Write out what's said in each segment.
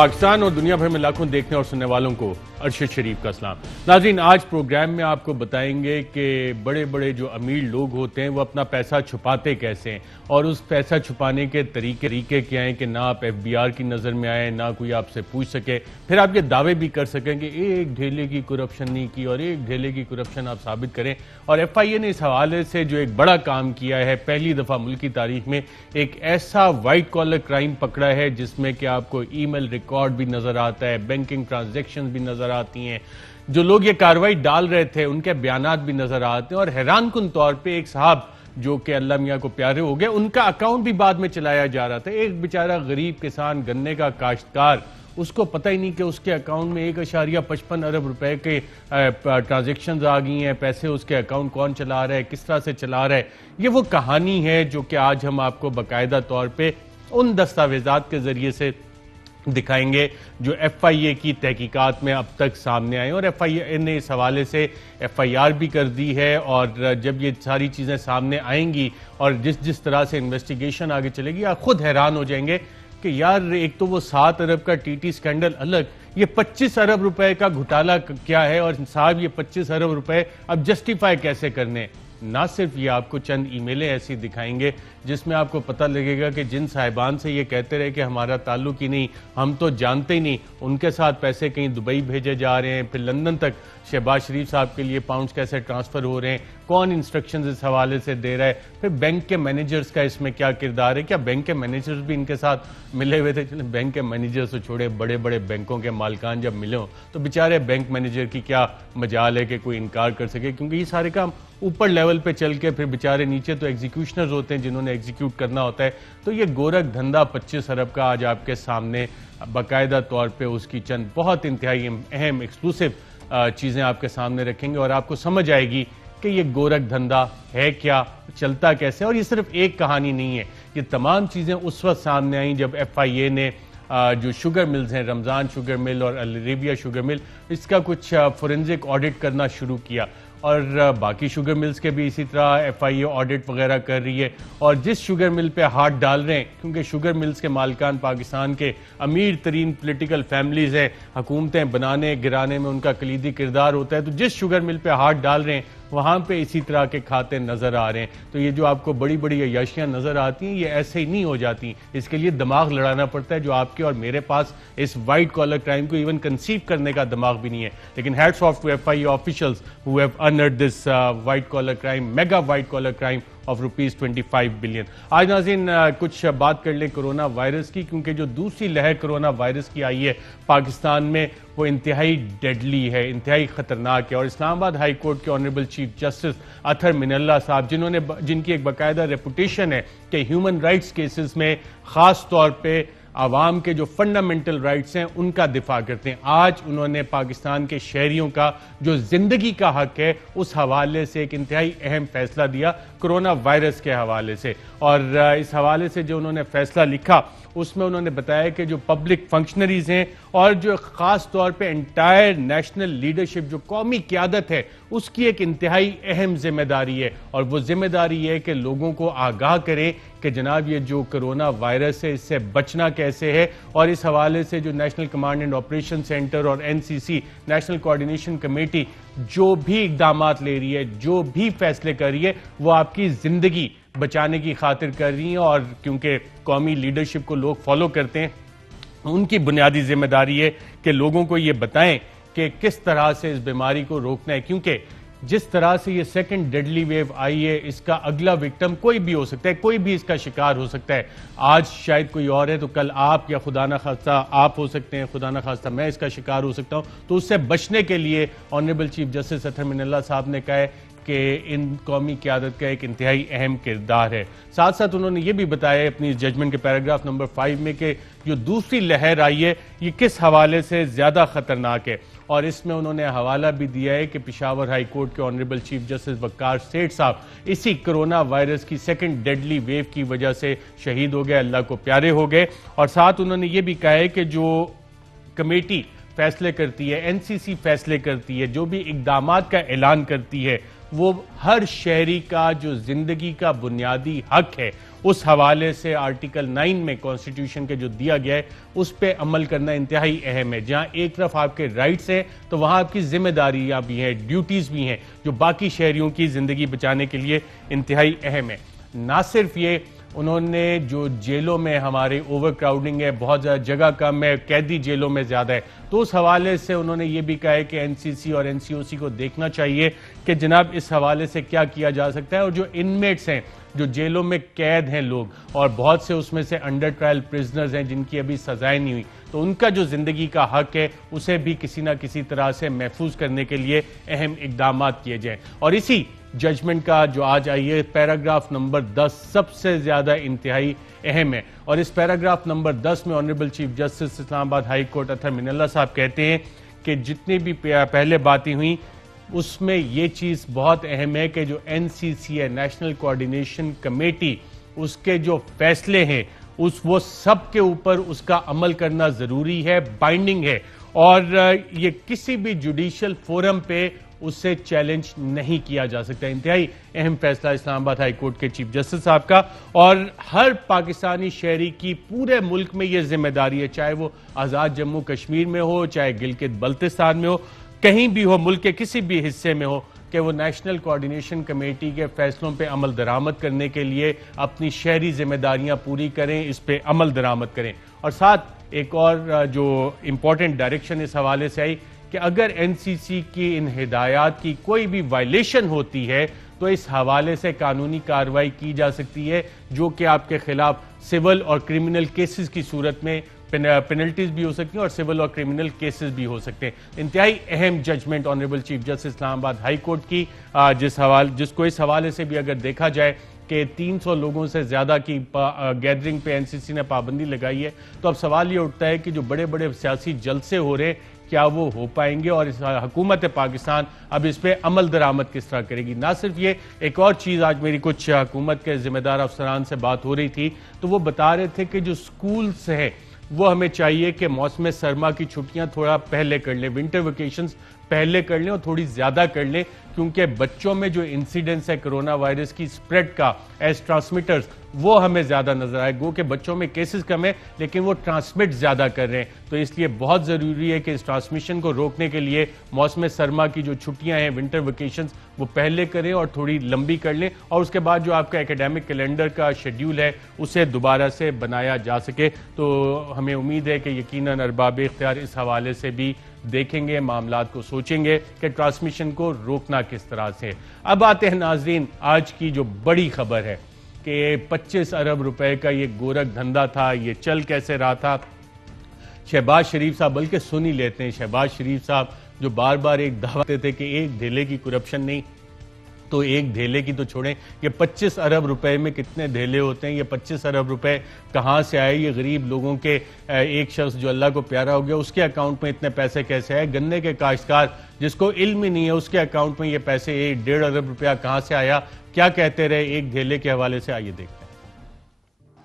پاکستان اور دنیا بھر میں لاکھوں دیکھنے اور سننے والوں کو ارشد شریف کا سلام۔ ناظرین، آج پروگرام میں آپ کو بتائیں گے کہ بڑے بڑے جو امیر لوگ ہوتے ہیں وہ اپنا پیسہ چھپاتے کیسے ہیں، اور اس پیسہ چھپانے کے طریقے کیا ہیں کہ نہ آپ ایف بی آر کی نظر میں آئیں، نہ کوئی آپ سے پوچھ سکے، پھر آپ یہ دعوے بھی کر سکیں کہ ایک ڈھیلے کی کرپشن نہیں کی اور ایک ڈھیلے کی کرپشن آپ ثابت کریں۔ اور ایف آئی اے نے اس حوالے سے جو ایک بڑا کام کیا ہے، پہلی دفعہ ملکی تاریخ میں ایک ایسا وائٹ کالر کرائم پکڑا ہے جس میں کہ آپ کو ای میل ریکارڈ بھی نظر آتا ہے، بینکنگ ٹرانزیکشن بھی نظر آتی ہیں، جو لوگ یہ کارروائی ڈال رہے تھے ان کے بیانات بھی نظر آتے ہیں، اور حیران کن طور پہ ایک صاحب جو کہ اللہ میاں کو پیارے ہو گئے، ان کا اکاؤنٹ بھی بعد میں چلایا جا رہا تھا۔ ایک بیچارہ غریب کسان، گنے کا کاشتکار، اس کو پتہ ہی نہیں کہ اس کے اکاؤنٹ میں 1.55 ارب روپے کے ٹرانزیکشنز آ گئی ہیں، پیسے اس کے اکاؤنٹ کون چلا رہا ہے، کس طرح سے چلا رہا ہے۔ یہ وہ کہانی ہے جو کہ آج ہم آپ کو باقاعدہ طور پہ ان دستاویزات کے ذریعے سے دکھائیں گے جو ایف آئی اے کی تحقیقات میں اب تک سامنے آئے، اور ایف آئی اے نے اس حوالے سے ایف آئی آر بھی کر دی ہے، اور جب یہ ساری چیزیں سامنے آئیں گی اور جس طرح سے انویسٹیگیشن آگے چلے گی، آپ خود حیران ہو جائیں گے کہ یار ایک تو وہ 7 ارب کا ٹی ٹی سکینڈل الگ، یہ 25 ارب روپے کا گھوٹالا کیا ہے، اور صاحب یہ 25 ارب روپے اب جسٹیفائی کیسے کرنے۔ نہ صرف یہ آپ کو چند ای میلیں ایسی دکھائیں گے جس میں آپ کو پتہ لگے گا کہ جن صاحبان سے یہ کہتے رہے کہ ہمارا تعلق ہی نہیں، ہم تو جانتے ہی نہیں، ان کے ساتھ پیسے کہیں دبئی بھیجے جا رہے ہیں، پھر لندن تک شہباز شریف صاحب کے لیے پاؤنڈز کیسے ٹرانسفر ہو رہے ہیں، کون انسٹرکشنز اس حوالے سے دے رہا ہے، پھر بینک کے مینیجرز کا اس میں کیا کردار ہے، کیا بینک کے مینیجرز بھی ان کے ساتھ ملے ہوئے تھے؟ چلیں بینک کے مینیجرز تو چھوڑے، بڑے بڑے بینکوں کے مالکان جب ملے ہوں تو بیچارے بینک مینیجر کی کیا مجال ہے کہ کوئی انکار کر سکے، کیونکہ یہ سارے کام اوپر لیول پہ چل کے پھر بیچارے نیچے تو ایگزیکیوشنرز ہوتے ہیں جنہوں نے ایگزیکیوٹ کرنا ہوتا ہے۔ تو یہ گورکھ دھندا 25 ارب کا آج آپ کے سامنے باقاعدہ طور پہ اس کی چند بہت انتہائی اہم ایکسکلوسیو چیزیں آپ کے سامنے رکھیں گے، اور آپ کو سمجھ آئے گی کہ یہ گورکھ دھندا ہے کیا، چلتا کیسے۔ اور یہ صرف ایک کہانی نہیں ہے، یہ تمام چیزیں اس وقت سامنے آئیں جب ایف آئی اے نے جو شوگر ملز ہیں، رمضان شوگر مل اور الریبیا شوگر مل، اس کا کچھ فورنزک آڈٹ کرنا شروع کیا، اور باقی شوگر ملز کے بھی اسی طرح ایف آئی اے آڈٹ وغیرہ کر رہی ہے، اور جس شوگر مل پہ ہاتھ ڈال رہے ہیں، کیونکہ شوگر ملز کے مالکان پاکستان کے امیر ترین پولیٹیکل فیملیز ہیں، حکومتیں بنانے گرانے میں ان کا کلیدی کردار ہوتا ہے، تو جس شوگر مل پہ ہاتھ ڈال رہے ہیں وہاں پہ اسی طرح کے کھاتے نظر آ رہے ہیں۔ تو یہ جو آپ کو بڑی بڑی عیاشیاں نظر آتی ہیں، یہ ایسے ہی نہیں ہو جاتی، اس کے لیے دماغ لڑانا پڑتا ہے جو آپ کے اور میرے پاس اس وائٹ کالر کرائم کو ایون کنسیو کرنے کا دماغ بھی نہیں ہے۔ لیکن hats off to F I A officials who have unearthed this white collar crime, mega white collar crime of rupees 25 billion۔ آج ناظرین کچھ بات کر لیں کرونا وائرس کی، کیونکہ جو دوسری لہر کرونا وائرس کی آئی ہے پاکستان میں وہ انتہائی ڈیڈلی ہے، انتہائی خطرناک ہے، اور اسلام آباد ہائی کورٹ کے آنریبل چیف جسٹس اطہر من اللہ صاحب، جن کی ایک باقاعدہ ریپوٹیشن ہے کہ ہیومن رائٹس کیسز میں خاص طور پہ عوام کے جو فنڈامنٹل رائٹس ہیں ان کا دفاع کرتے ہیں، آج انہوں نے پاکستان کے شہریوں کا جو زندگی کا حق ہے اس حوالے سے ایک انتہائی اہم فیصلہ دیا کرونا وائرس کے حوالے سے۔ اور اس حوالے سے جو انہوں نے فیصلہ لکھا اس میں انہوں نے بتایا کہ جو پبلک فنکشنریز ہیں اور جو خاص طور پہ انٹائر نیشنل لیڈرشپ، جو قومی قیادت ہے، اس کی ایک انتہائی اہم ذمہ داری ہے، اور وہ ذمہ داری ہے کہ لوگوں کو آگاہ کریں کہ جناب یہ جو کرونا وائرس ہے اس سے بچنا کیسے ہے، اور اس حوالے سے جو national command and operation centre اور این سی سی نیشنل کوارڈینیشن کمیٹی جو بھی اقدامات لے رہی ہے، جو بھی فیصلے کر رہی ہے، وہ آپ کی زندگی بچانے کی خاطر کر رہی ہیں، اور کیونکہ قومی لیڈرشپ کو لوگ فالو کرتے ہیں، ان کی بنیادی ذمہ داری ہے کہ لوگوں کو یہ بتائیں کہ کس طرح سے اس بیماری کو روکنا ہے، کیونکہ جس طرح سے یہ سیکنڈ ڈیڈلی ویو آئی ہے، اس کا اگلا وکٹم کوئی بھی ہو سکتا ہے، کوئی بھی اس کا شکار ہو سکتا ہے۔ آج شاید کوئی اور ہے تو کل آپ، یا خدا نہ خواستہ آپ ہو سکتے ہیں، خدا نہ خواستہ میں اس کا شکار ہو سکتا ہوں۔ تو اس سے بچنے کے لیے آنریبل چیف جسٹس اطہر من اللہ صاحب نے کہا ہے کہ ان قومی قیادت کا ایک انتہائی اہم کردار ہے۔ ساتھ ساتھ انہوں نے یہ بھی بتایا اپنی ججمنٹ کے پیراگراف نمبر 5 میں کہ جو دوسری لہر آئی ہے یہ کس حوالے سے زیادہ خطرناک ہے، اور اس میں انہوں نے حوالہ بھی دیا ہے کہ پشاور ہائی کورٹ کے آنریبل چیف جسٹس وقار سیٹھ صاحب اسی کرونا وائرس کی سیکنڈ ڈیڈلی ویو کی وجہ سے شہید ہو گئے، اللہ کو پیارے ہو گئے۔ اور ساتھ انہوں نے یہ بھی کہا ہے کہ جو کمیٹی فیصلے کرتی ہے، این سی سی فیصلے کرتی ہے، جو بھی اقدامات کا اعلان کرتی ہے، وہ ہر شہری کا جو زندگی کا بنیادی حق ہے اس حوالے سے آرٹیکل 9 میں کانسٹیٹیوشن کے جو دیا گیا ہے اس پہ عمل کرنا انتہائی اہم ہے. جہاں ایک طرف آپ کے رائٹس ہیں تو وہاں آپ کی ذمہ داریاں بھی ہیں, ڈیوٹیز بھی ہیں جو باقی شہریوں کی زندگی بچانے کے لیے انتہائی اہم ہے. نہ صرف یہ, انہوں نے جو جیلوں میں ہمارے اوور کراؤڈنگ ہے, بہت زیادہ جگہ کم ہے, قیدی جیلوں میں زیادہ ہے, تو اس حوالے سے انہوں نے یہ بھی کہا ہے کہ این سی سی اور این سی او سی کو دیکھنا چاہیے کہ جناب اس حوالے سے کیا کیا جا سکتا ہے. اور جو انمیٹس ہیں, جو جیلوں میں قید ہیں لوگ, اور بہت سے اس میں سے انڈر ٹرائل پرزنرز ہیں جن کی ابھی سزائیں نہیں ہوئی, تو ان کا جو زندگی کا حق ہے اسے بھی کسی نہ کسی طرح سے محفوظ کرنے کے لیے اہم اقدامات کیے جائیں. اور اسی ججمنٹ کا جو آج آئی ہے پیراگراف نمبر 10 سب سے زیادہ انتہائی اہم ہے. اور اس پیراگراف نمبر 10 میں آنریبل چیف جسٹس اسلام آباد ہائی کورٹ اطہر من اللہ صاحب کہتے ہیں کہ جتنی بھی پہلے باتیں ہوئیں اس میں یہ چیز بہت اہم ہے کہ جو این سی سی ہے, نیشنل کوارڈینیشن کمیٹی, اس کے جو فیصلے ہیں وہ سب کے اوپر اس کا عمل کرنا ضروری ہے, بائنڈنگ ہے, اور یہ کسی بھی جوڈیشل فورم پہ اس سے چیلنج نہیں کیا جا سکتا. انتہائی اہم فیصلہ اسلام آباد ہائی کورٹ کے چیف جسٹس صاحب کا, اور ہر پاکستانی شہری کی پورے ملک میں یہ ذمہ داری ہے, چاہے وہ آزاد جموں کشمیر میں ہو, چاہے گلگت بلتستان میں ہو, کہیں بھی ہو, ملک کے کسی بھی حصے میں ہو, کہ وہ نیشنل کوارڈینیشن کمیٹی کے فیصلوں پہ عمل درآمد کرنے کے لیے اپنی شہری ذمہ داریاں پوری کریں, اس پہ عمل درآمد کریں. اور ساتھ ایک اور جو امپورٹنٹ ڈائریکشن اس حوالے سے آئی کہ اگر این سی سی کی ان ہدایات کی کوئی بھی وائلیشن ہوتی ہے تو اس حوالے سے قانونی کارروائی کی جا سکتی ہے, جو کہ آپ کے خلاف سول اور کرمنل کیسز کی صورت میں پینلٹیز بھی ہو سکتی ہیں اور سول اور کرمنل کیسز بھی ہو سکتے ہیں. انتہائی اہم ججمنٹ آنریبل چیف جسٹس اسلام آباد ہائی کورٹ کی, جس کو اس حوالے سے بھی اگر دیکھا جائے کہ 300 لوگوں سے زیادہ کی گیدرنگ پہ این سی سی نے پابندی لگائی ہے, تو اب سوال یہ اٹھتا ہے کہ جو بڑے بڑے سیاسی جلسے ہو رہے کیا وہ ہو پائیں گے, اور حکومت پاکستان اب اس پہ عمل درآمد کس طرح کرے گی. نہ صرف یہ, ایک اور چیز آج میری کچھ حکومت کے ذمہ دار افسران سے بات ہو رہی تھی تو وہ بتا رہے تھے کہ جو سکولز ہیں وہ ہمیں چاہیے کہ موسم سرما کی چھٹیاں تھوڑا پہلے کر لیں, ونٹر ویکیشنز پہلے کر لیں اور تھوڑی زیادہ کر لیں, کیونکہ بچوں میں جو انسیڈنس ہے کرونا وائرس کی سپریڈ کا ایز ٹرانسمیٹرز وہ ہمیں زیادہ نظر آئے. گو کہ بچوں میں کیسز کم ہے لیکن وہ ٹرانسمٹ زیادہ کر رہے ہیں, تو اس لیے بہت ضروری ہے کہ اس ٹرانسمیشن کو روکنے کے لیے موسم سرما کی جو چھٹیاں ہیں ونٹر ویکیشنز وہ پہلے کریں اور تھوڑی لمبی کر لیں, اور اس کے بعد جو آپ کا اکیڈیمک کیلنڈر کا شیڈیول ہے اسے دوبارہ سے بنایا جا سکے. تو ہمیں امید ہے کہ یقیناً ارباب اختیار اس حوالے سے بھی دیکھیں گے, معاملات کو سوچیں گے کہ ٹرانسمیشن کو روکنا کس طرح سے. اب آتے ہیں ناظرین آج کی جو بڑی خبر ہے کہ 25 ارب روپے کا یہ گورکھ دھندا تھا, یہ چل کیسے رہا تھا. شہباز شریف صاحب, بلکہ سن ہی لیتے ہیں, شہباز شریف صاحب جو بار بار ایک دعویٰ دیتے تھے کہ ایک دھیلے کی کرپشن نہیں, تو ایک دھیلے کی تو چھوڑیں, یہ 25 ارب روپے میں کتنے دھیلے ہوتے ہیں, یہ 25 ارب روپے کہاں سے آئے, یہ غریب لوگوں کے ایک شخص جو اللہ کو پیارا ہو گیا اس کے اکاؤنٹ میں اتنے پیسے کیسے آئے, گنے کے کاشتکار جس کو علم ہی نہیں ہے اس کے اکاؤنٹ میں یہ پیسے 1.5 ارب روپیہ کہاں سے آیا, کیا کہتے رہے ایک دھیلے کے حوالے سے, آئیے دیکھتے ہیں.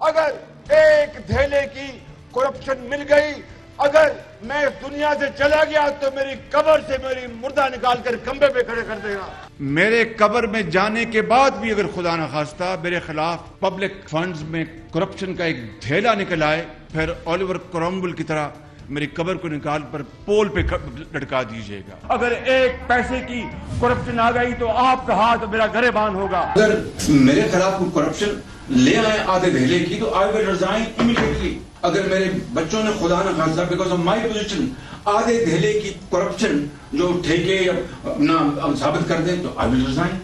اگر ایک دھیلے کی کرپشن مل گئی, اگر میں اس دنیا سے چلا گیا تو میری قبر سے میری مردہ نکال کر کمبے پہ کھڑے کر دے گا. میرے قبر میں جانے کے بعد بھی اگر خدا نخواستہ میرے خلاف پبلک فنڈز میں کرپشن کا ایک دھیلا نکل آئے, پھر اولیور کرومبل کی طرح میری قبر کو نکال پر پول پہ لٹکا دیجئے گا. اگر ایک پیسے کی کرپشن آ گئی تو آپ کا ہاتھ میرا گریبان ہوگا. اگر میرے خلاف کوئی کرپشن لے آئے آدھے دھیلے کی تو I will resign immediately. اگر میرے بچوں نے خدا نہ خواستہ because of my position آدھے دھیلے کی کرپشن جو ٹھیکے اپنا ثابت کر دیں تو I will resign.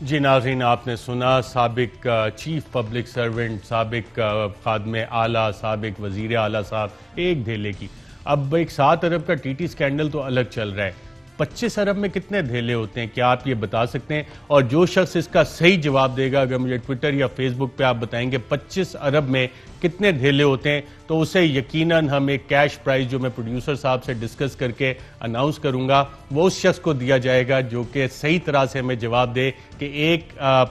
جی ناظرین, آپ نے سنا سابق چیف پبلک سرونٹ, سابق خادم اعلیٰ, سابق وزیر اعلیٰ صاحب, ایک دھیلے کی. اب ایک 7 ارب کا ٹی ٹی سکینڈل تو الگ چل رہا ہے, 25 ارب میں کتنے دھیلے ہوتے ہیں, کیا آپ یہ بتا سکتے ہیں؟ اور جو شخص اس کا صحیح جواب دے گا, اگر مجھے ٹویٹر یا فیس بک پہ آپ بتائیں گے 25 ارب میں کتنے دھیلے ہوتے ہیں, تو اسے یقیناً ہم ایک کیش پرائز جو میں پروڈیوسر صاحب سے ڈسکس کر کے اناؤنس کروں گا وہ اس شخص کو دیا جائے گا جو کہ صحیح طرح سے ہمیں جواب دے کہ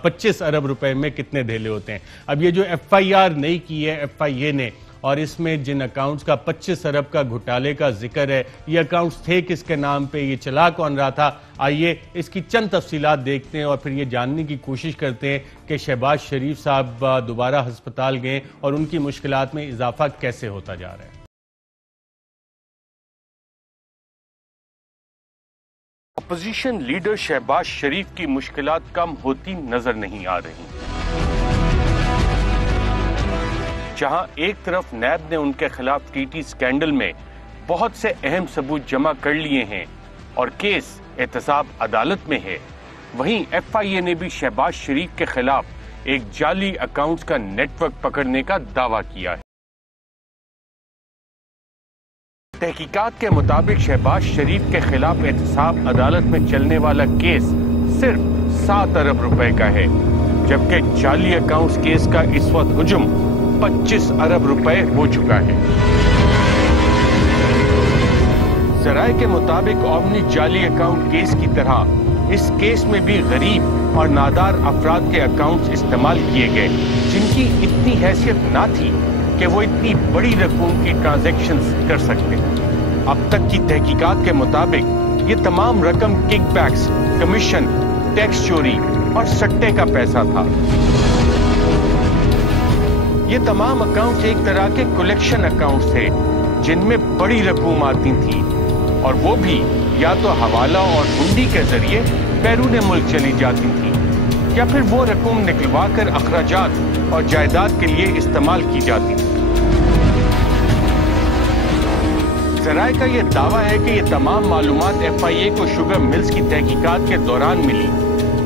25 ارب روپے میں کتنے دھیلے ہوتے ہیں. اب یہ جو ایف آئی آر نہیں کی ہے ایف آئی اے نے, اور اس میں جن اکاؤنٹس کا 25 ارب کا گھوٹالے کا ذکر ہے، یہ اکاؤنٹس تھے کس کے نام پہ، یہ چلا کون رہا تھا؟ آئیے اس کی چند تفصیلات دیکھتے ہیں اور پھر یہ جاننے کی کوشش کرتے ہیں کہ شہباز شریف صاحب دوبارہ ہسپتال گئے اور ان کی مشکلات میں اضافہ کیسے ہوتا جا رہا ہے۔ اپوزیشن لیڈر شہباز شریف کی مشکلات کم ہوتی نظر نہیں آ رہی۔ جہاں ایک طرف نیب نے ان کے خلاف ٹی ٹی سکینڈل میں بہت سے اہم ثبوت جمع کر لیے ہیں اور کیس احتساب عدالت میں ہے، وہیں ایف آئی اے نے بھی شہباز شریف کے خلاف ایک جعلی اکاؤنٹس کا نیٹ ورک پکڑنے کا دعویٰ کیا ہے۔ تحقیقات کے مطابق شہباز شریف کے خلاف احتساب عدالت میں چلنے والا کیس صرف 7 ارب روپے کا ہے، جبکہ جعلی اکاؤنٹس کیس کا اس وقت حجم 25 ارب روپے ہو چکا ہے۔ ذرائع کے مطابق اومنی جعلی اکاؤنٹ کیس کی طرح اس کیس میں بھی غریب اور نادار افراد کے اکاؤنٹس استعمال کیے گئے جن کی اتنی حیثیت نہ تھی کہ وہ اتنی بڑی رقم کی ٹرانزیکشنز کر سکتے۔ اب تک کی تحقیقات کے مطابق یہ تمام رقم کک بیکس، کمیشن، ٹیکس چوری اور سٹے کا پیسہ تھا۔ یہ تمام اکاؤنٹس ایک طرح کے کلیکشن اکاؤنٹس تھے جن میں بڑی رقم آتی تھی اور وہ بھی یا تو حوالہ اور ہنڈی کے ذریعے بیرون ملک چلی جاتی تھی یا پھر وہ رقم نکلوا کر اخراجات اور جائیداد کے لیے استعمال کی جاتی تھی۔ ذرائع کا یہ دعویٰ ہے کہ یہ تمام معلومات ایف آئی اے کو شوگر ملز کی تحقیقات کے دوران ملی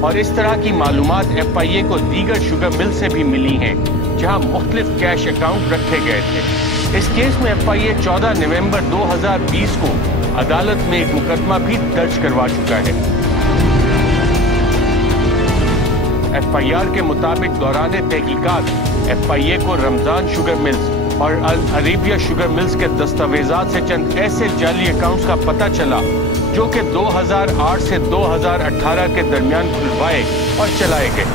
اور اس طرح کی معلومات ایف آئی اے کو دیگر شوگر مل سے بھی ملی ہیں جہاں مختلف کیش اکاؤنٹ رکھے گئے تھے۔ اس کیس میں ایف آئی اے 14 نومبر 2020 کو عدالت میں ایک مقدمہ بھی درج کروا چکا ہے۔ ایف آئی آر کے مطابق دوران تحقیقات ایف آئی اے کو رمضان شوگر ملز اور العریبیہ شوگر ملز کے دستاویزات سے چند ایسے جعلی اکاؤنٹس کا پتہ چلا جو کہ 2008 سے 2018 کے درمیان کھلوائے اور چلائے گئے۔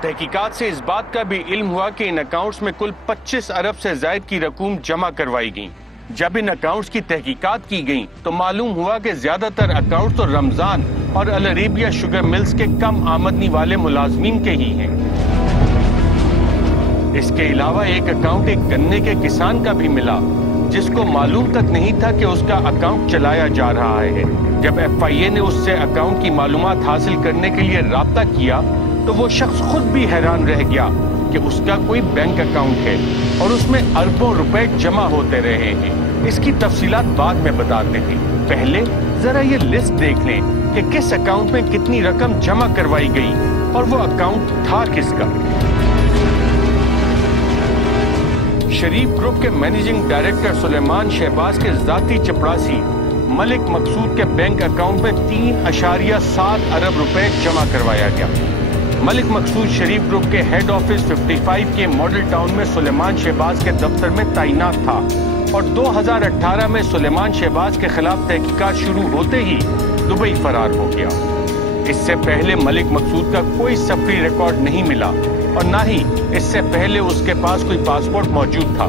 تحقیقات سے اس بات کا بھی علم ہوا کہ ان اکاؤنٹس میں کل 25 ارب سے زائد کی رقوم جمع کروائی گئیں۔ جب ان اکاؤنٹس کی تحقیقات کی گئیں تو معلوم ہوا کہ زیادہ تر اکاؤنٹس تو رمضان اور العریبیہ شوگر ملز کے کم آمدنی والے ملازمین کے ہی ہیں۔ اس کے علاوہ ایک اکاؤنٹ ایک گنے کے کسان کا بھی ملا جس کو معلوم تک نہیں تھا کہ اس کا اکاؤنٹ چلایا جا رہا ہے۔ جب ایف آئی اے نے اس سے اکاؤنٹ کی معلومات حاصل کرنے کے لیے رابطہ کیا تو وہ شخص خود بھی حیران رہ گیا کہ اس کا کوئی بینک اکاؤنٹ ہے اور اس میں اربوں روپے جمع ہوتے رہے ہیں۔ اس کی تفصیلات بعد میں بتاتے ہیں، پہلے ذرا یہ لسٹ دیکھ لیں کہ کس اکاؤنٹ میں کتنی رقم جمع کروائی گئی اور وہ اکاؤنٹ تھا کس کا۔ شریف گروپ کے مینیجنگ ڈائریکٹر سلیمان شہباز کے ذاتی چپڑاسی ملک مقصود کے بینک اکاؤنٹ میں 3.7 ارب روپے جمع کروایا گیا۔ ملک مقصود شریف گروپ کے ہیڈ آفس 55 کے ماڈل ٹاؤن میں سلیمان شہباز کے دفتر میں تعینات تھا اور 2018 میں سلیمان شہباز کے خلاف تحقیقات شروع ہوتے ہی دبئی فرار ہو گیا۔ اس سے پہلے ملک مقصود کا کوئی سفری ریکارڈ نہیں ملا اور نہ ہی اس سے پہلے اس کے پاس کوئی پاسپورٹ موجود تھا۔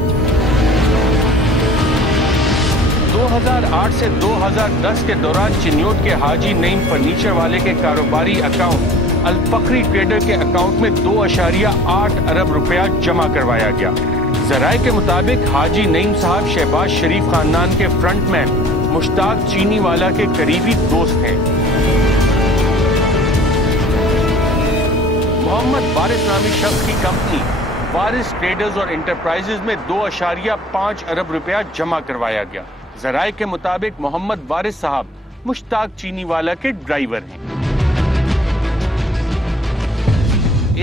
2008 سے 2010 کے دوران چنیوٹ کے حاجی نعیم فرنیچر والے کے کاروباری اکاؤنٹ الفقری ٹریڈر کے اکاؤنٹ میں 2.8 ارب روپیہ جمع کروایا گیا۔ ذرائع کے مطابق حاجی نعیم صاحب شہباز شریف خاندان کے فرنٹ مین مشتاق چینی والا کے قریبی دوست ہیں۔ محمد وارث نامی شخص کی کمپنی وارث ٹریڈرز اور انٹرپرائزز میں 2.5 ارب روپیہ جمع کروایا گیا۔ ذرائع کے مطابق محمد وارث صاحب مشتاق چینی والا کے ڈرائیور ہیں۔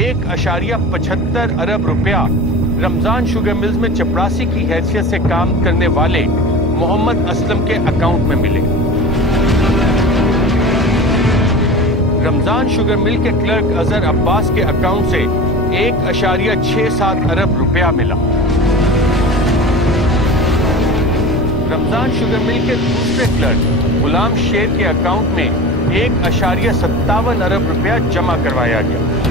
1.75 ارب روپیہ رمضان شوگر ملز میں چپراسی کی حیثیت سے کام کرنے والے محمد اسلم کے اکاؤنٹ میں ملے۔ رمضان شوگر مل کے کلرک اظہر عباس کے اکاؤنٹ سے 1.67 ارب روپیہ ملا۔ رمضان شوگر مل کے دوسرے کلرک غلام شیر کے اکاؤنٹ میں 1.57 ارب روپیہ جمع کروایا گیا۔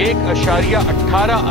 1.18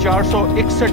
461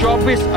24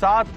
7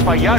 FIR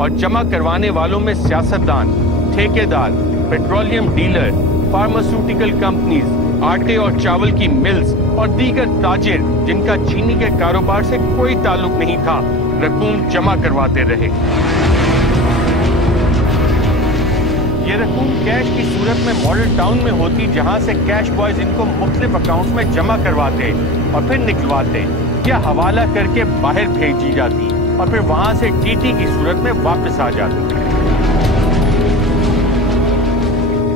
اور جمع کروانے والوں میں سیاستدان، ٹھیکیدار، پیٹرولیم ڈیلر، فارماسیوٹیکل کمپنیز، آٹے اور چاول کی ملز اور دیگر تاجر جن کا چینی کے کاروبار سے کوئی تعلق نہیں تھا، رقوم جمع کرواتے رہے۔ یہ رقوم کیش کی صورت میں ماڈل ٹاؤن میں ہوتی، جہاں سے کیش بوائز ان کو مختلف اکاؤنٹس میں جمع کرواتے اور پھر نکلواتے یا حوالہ کر کے باہر بھیجی جاتی اور پھر وہاں سے ٹی ٹی کی صورت میں واپس آ جاتی۔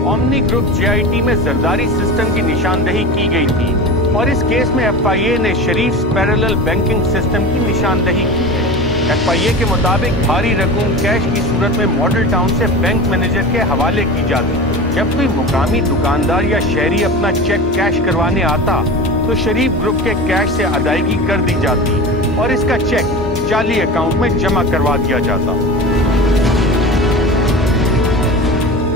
Omni group J I T میں زرداری سسٹم کی نشاندہی کی گئی تھی اور اس کیس میں ایف آئی اے نے شریف پیرالل بینکنگ سسٹم کی نشاندہی کی ہے۔ ایف آئی اے کے مطابق بھاری رقوم کیش کی صورت میں ماڈل ٹاؤن سے بینک مینیجر کے حوالے کی جاتی۔ جب کوئی مقامی دکاندار یا شہری اپنا چیک کیش کروانے آتا تو شریف گروپ کے کیش سے ادائیگی کر دی جاتی اور اس کا چیک جعلی اکاؤنٹ میں جمع کروا دیا جاتا۔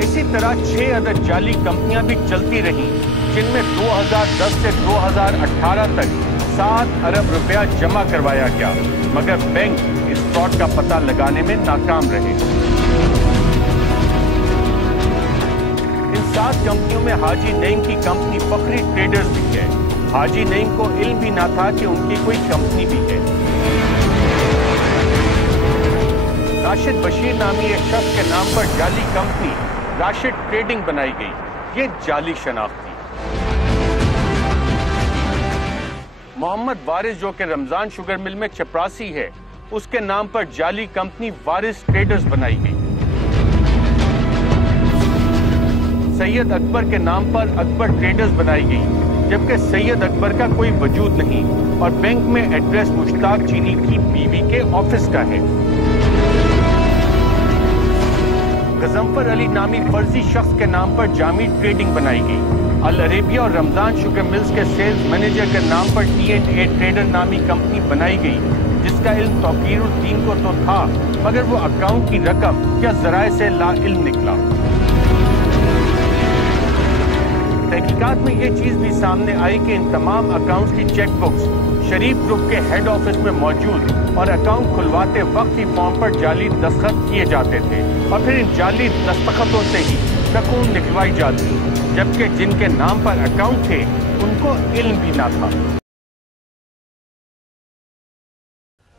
اسی طرح 6 عدد جعلی کمپنیاں بھی چلتی رہیں، جن میں 2010 سے 2018 تک 7 ارب روپیہ جمع کروایا گیا، مگر بینک اس فراڈ کا پتہ لگانے میں ناکام رہے۔ ان 7 کمپنیوں میں حاجی نعیم کی کمپنی فخری ٹریڈرز بھی ہے۔ حاجی نعیم کو علم بھی نہ تھا کہ ان کی کوئی کمپنی بھی ہے۔ راشد بشیر نامی ایک شخص کے نام پر جعلی کمپنی راشد ٹریڈنگ بنائی گئی، یہ جعلی شناخت تھی۔ محمد وارث جو کہ رمضان شوگر مل میں چپراسی ہے، اس کے نام پر جعلی کمپنی وارث ٹریڈرز بنائی گئی۔ سید اکبر کے نام پر اکبر ٹریڈرز بنائی گئی، جبکہ سید اکبر کا کوئی وجود نہیں اور بینک میں ایڈریس مشتاق چینی کی بیوی کے آفس کا ہے۔ غضنفر علی نامی فرضی شخص کے نام پر جامی ٹریڈنگ بنائی گئی۔ العربیہ اور رمضان شوگر ملز کے سیلز مینیجر کے نام پر T&A ٹریڈر نامی کمپنی بنائی گئی، جس کا علم توقیر الدین کو تو تھا، مگر وہ اکاؤنٹ کی رقم یا ذرائع سے لا علم نکلا۔ تحقیقات میں یہ چیز بھی سامنے آئی کہ ان تمام اکاؤنٹس کی چیک بکس شریف گروپ کے ہیڈ آفس میں موجود اور اکاؤنٹ کھلواتے وقت ہی فارم پر جعلی دستخط کیے جاتے تھے اور پھر ان جعلی دستخطوں سے ہی رقوم نکلوائی جاتی، جبکہ جن کے نام پر اکاؤنٹ تھے ان کو علم بھی نہ تھا۔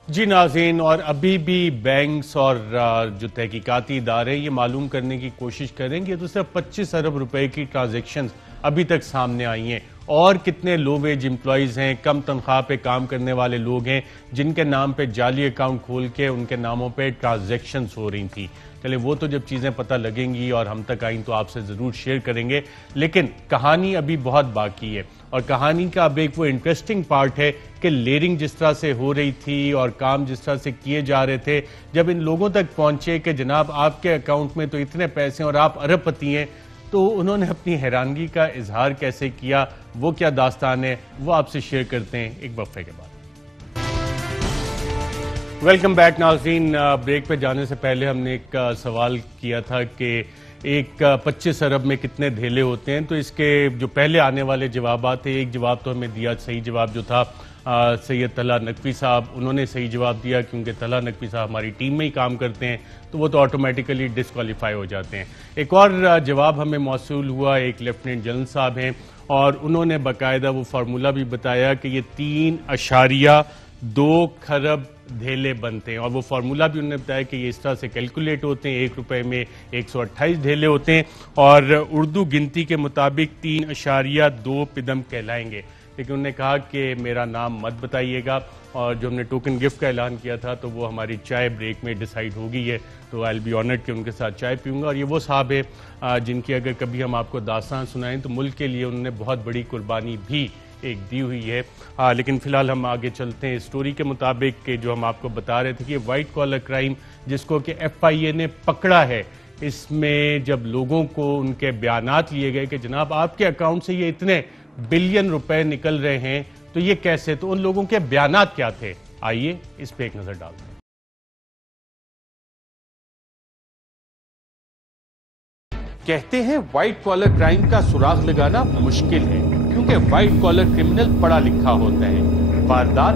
جی ناظرین، اور ابھی بھی بینکس اور جو تحقیقاتی ادارے یہ معلوم کرنے کی کوشش کریں گے تو صرف 25 ارب روپے کی ٹرانزیکشنز ابھی تک سامنے آئی ہیں، اور کتنے لو ویج امپلائیز ہیں، کم تنخواہ پہ کام کرنے والے لوگ ہیں جن کے نام پہ جعلی اکاؤنٹ کھول کے ان کے ناموں پہ ٹرانزیکشنز ہو رہی تھیں۔ چلے وہ تو جب چیزیں پتہ لگیں گی اور ہم تک آئیں تو آپ سے ضرور شیئر کریں گے، لیکن کہانی ابھی بہت باقی ہے، اور کہانی کا اب ایک وہ انٹرسٹنگ پارٹ ہے کہ لیئرنگ جس طرح سے ہو رہی تھی اور کام جس طرح سے کیے جا رہے تھے، جب ان لوگوں تک پہنچے کہ جناب آپ کے اکاؤنٹ میں تو اتنے پیسے اور آپ ارب پتی ہیں، تو انہوں نے اپنی حیرانگی کا اظہار کیسے کیا، وہ کیا داستان ہے، وہ آپ سے شیئر کرتے ہیں ایک وقفے کے بعد۔ ویلکم بیک ناظرین، بریک پہ جانے سے پہلے ہم نے ایک سوال کیا تھا کہ ایک 25 ارب میں کتنے دھیلے ہوتے ہیں، تو اس کے جو پہلے آنے والے جوابات تھے، ایک جواب تو ہمیں دیا، صحیح جواب جو تھا سید طلحہ نقوی صاحب، انہوں نے صحیح جواب دیا کیونکہ طلحہ نقوی صاحب ہماری ٹیم میں ہی کام کرتے ہیں تو وہ تو آٹومیٹیکلی ڈسکوالیفائی ہو جاتے ہیں۔ ایک اور جواب ہمیں موصول ہوا، ایک لیفٹیننٹ جنرل صاحب ہیں اور انہوں نے باقاعدہ وہ فارمولہ بھی بتایا کہ یہ 3.2 کھرب دھیلے بنتے ہیں، اور وہ فارمولہ بھی انہوں نے بتایا کہ یہ اس طرح سے کیلکولیٹ ہوتے ہیں، 1 روپے میں 128 دھیلے ہوتے ہیں، اور اردو گنتی کے مطابق 3.2 پدم کہلائیں گے۔ لیکن انہوں نے کہا کہ میرا نام مت بتائیے گا، اور جو ہم نے ٹوکن گفٹ کا اعلان کیا تھا تو وہ ہماری چائے بریک میں ڈیسائیڈ ہو گئی ہے، تو آئی بی آنرڈ کہ ان کے ساتھ چائے پیوں گا۔ اور یہ وہ صاحب ہے جن کی اگر کبھی ہم آپ کو داستان سنائیں تو ملک کے لیے انہوں نے بہت بڑی قربانی بھی ایک دی ہوئی ہے۔ لیکن فی الحال ہم آگے چلتے ہیں اسٹوری کے مطابق کہ جو ہم آپ کو بتا رہے تھے کہ وائٹ کالر کرائم جس کو کہ ایف آئی اے نے پکڑا ہے، اس میں جب لوگوں کو ان کے بیانات لیے گئے کہ جناب آپ کے اکاؤنٹ سے یہ اتنے بلین روپے نکل رہے ہیں تو یہ کیسے، تو ان لوگوں کے بیانات کیا تھے، آئیے اس پہ ایک نظر ڈالتے ہیں۔ کہتے ہیں وائٹ کالر کرائم کا سراغ لگانا مشکل ہے کیونکہ وائٹ کالر کرمنل پڑھا لکھا ہوتا ہے، واردات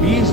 20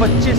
25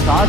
7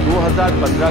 2015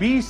20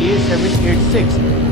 A786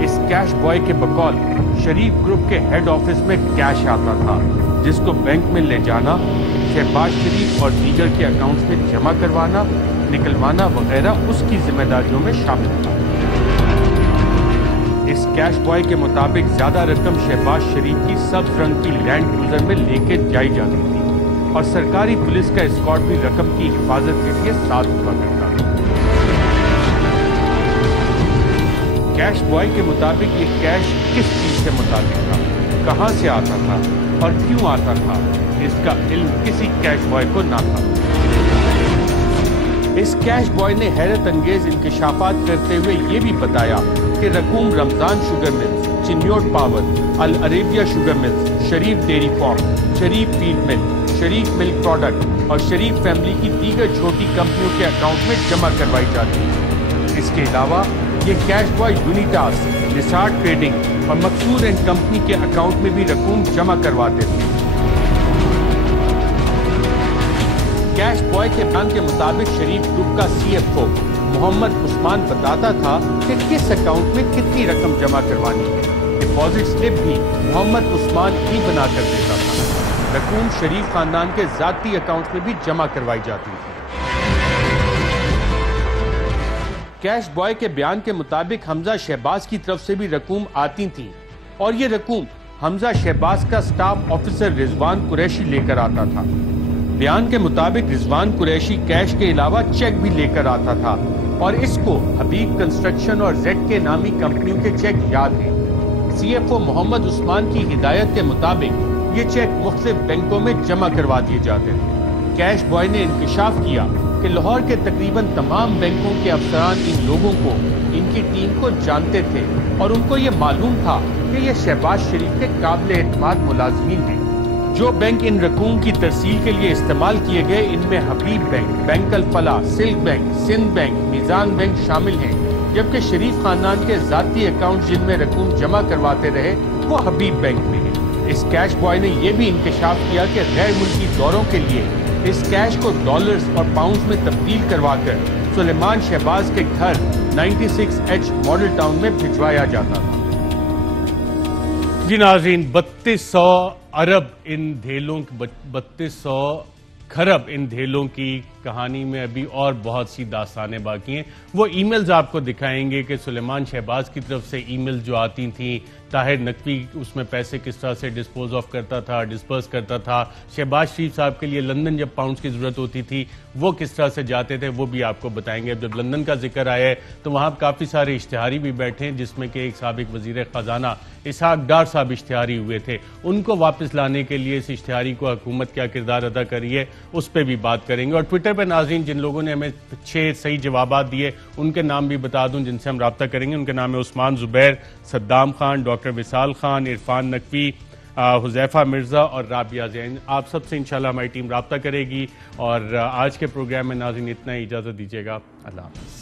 اس کیش بوائے کے بقول شریف گروپ کے ہیڈ آفس میں کیش آتا تھا، جس کو بینک میں لے جانا، شہباز شریف اور دیگر کے اکاؤنٹس میں جمع کروانا، نکلوانا وغیرہ اس کی ذمہ داریوں میں شامل تھا۔ اس کیش بوائے کے مطابق زیادہ رقم شہباز شریف کی سبز رنگ کی لینڈ کروزر میں لے کے جائی جاتی تھی اور سرکاری پولیس کا اسکارٹ بھی رقم کی حفاظت کے لیے ساتھ ہوا کرتا تھا۔ کیش بوائے کے مطابق یہ کیش کس چیز سے متعلق تھا، کہاں سے آتا تھا اور کیوں آتا تھا، اس کا علم کسی کیش بوائے کو نہ تھا۔ اس کیش بوائے نے حیرت انگیز انکشافات کرتے ہوئے یہ بھی بتایا کہ رقوم Ramzan sugar mills, Chiniot power, العریبیہ sugar mills, Sharif dairy farm, Sharif feed mill, Sharif ملک پروڈکٹ اور شریف فیملی کی دیگر چھوٹی کمپنیوں کے اکاؤنٹ میں جمع کروائی جاتی ہے۔ اس کے علاوہ یہ کیش بوائے یونیٹاس، نثار ٹریڈنگ اور مقصور اینڈ کمپنی کے اکاؤنٹ میں بھی رقوم جمع کرواتے تھے۔ کیش بوائے کے بیان کے مطابق شریف گروپ کا C F O Muhammad Usman بتاتا تھا کہ کس اکاؤنٹ میں کتنی رقم جمع کروانی ہے۔ ڈپازٹ سلپ بھی محمد عثمان ہی بنا کر دیتا تھا۔ رقوم شریف خاندان کے ذاتی اکاؤنٹ میں بھی جمع کروائی جاتی تھی۔ کیش بوائے کے بیان کے مطابق حمزہ شہباز کی طرف سے بھی رقوم آتی تھی اور یہ رقوم حمزہ شہباز کا سٹاف آفیسر رضوان قریشی لے کر آتا تھا۔ بیان کے مطابق رضوان قریشی کیش کے علاوہ چیک بھی لے کر آتا تھا اور اس کو حبیب کنسٹرکشن اور زیڈ کے نامی کمپنیوں کے چیک یاد ہیں۔ C F O Muhammad Usman کی ہدایت کے مطابق یہ چیک مختلف بینکوں میں جمع کروا دیے جاتے تھے۔ کیش بوائے نے انکشاف کیا کہ لاہور کے تقریباً تمام بینکوں کے افسران ان لوگوں کو، ان کی ٹیم کو جانتے تھے اور ان کو یہ معلوم تھا کہ یہ شہباز شریف کے قابل اعتماد ملازمین ہیں۔ جو بینک ان رقوم کی ترسیل کے لیے استعمال کیے گئے، ان میں حبیب بینک، بینک الفلاح، سلک بینک، سندھ بینک، میزان بینک شامل ہیں، جبکہ شریف خاندان کے ذاتی اکاؤنٹ جن میں رقوم جمع کرواتے رہے وہ حبیب بینک میں ہیں۔ اس کیش بوائے نے یہ بھی انکشاف کیا کہ غیر ملکی دوروں کے لیے اس کیش کو ڈالرز اور پاؤنڈز میں تبدیل کروا کر سلیمان شہباز کے گھر 96H ماڈل ٹاؤن میں بھجوایا جاتا تھا۔ جی ناظرین، 3200 ارب ان دھیلوں 3200 کھرب ان دھیلوں کی کہانی میں ابھی اور بہت سی داستانیں باقی ہیں۔ وہ ای میلز آپ کو دکھائیں گے کہ سلیمان شہباز کی طرف سے ای میلز جو آتی تھیں، طاہر نقوی اس میں پیسے کس طرح سے ڈسپوز آف کرتا تھا، ڈسپرس کرتا تھا، شہباز شریف صاحب کے لیے لندن جب پاؤنڈز کی ضرورت ہوتی تھی وہ کس طرح سے جاتے تھے، وہ بھی آپ کو بتائیں گے۔ اب جب لندن کا ذکر آیا ہے تو وہاں کافی سارے اشتہاری بھی بیٹھے ہیں، جس میں کہ ایک سابق وزیر خزانہ اسحاق ڈار صاحب اشتہاری ہوئے تھے۔ ان کو واپس لانے کے لیے اس اشتہاری کو حکومت کیا کردار ادا کری ہے اس پہ بھی بات کریں گے۔ اور ٹویٹر پہ ناظرین جن لوگوں نے ہمیں 6 صحیح جوابات دیے ان کے نام بھی بتا دوں جن سے ہم رابطہ کریں گے۔ ان کے نام ہے عثمان زبیر، صدام خان، ڈاکٹر وصال خان، عرفان نقوی، حذیفہ مرزا اور رابعہ زین۔ آپ سب سے انشاءاللہ ہماری ٹیم رابطہ کرے گی۔ اور آج کے پروگرام میں ناظرین اتنا ہی، اجازت دیجیے گا، اللہ حافظ۔